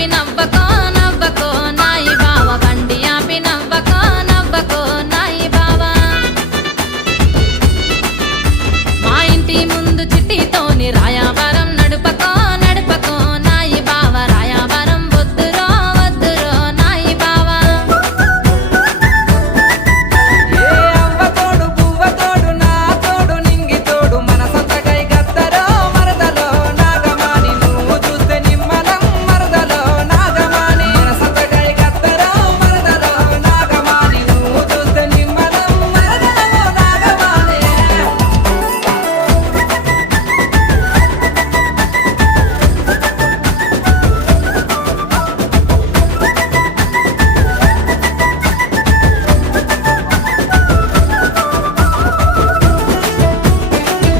ఆపి నవ్వకో నవ్వకో నాయి బావ బండి ఆపి నవ్వకో నవ్వకో నాయి బావ మా ఇంటి ముందు చిట్టితోని రాయవా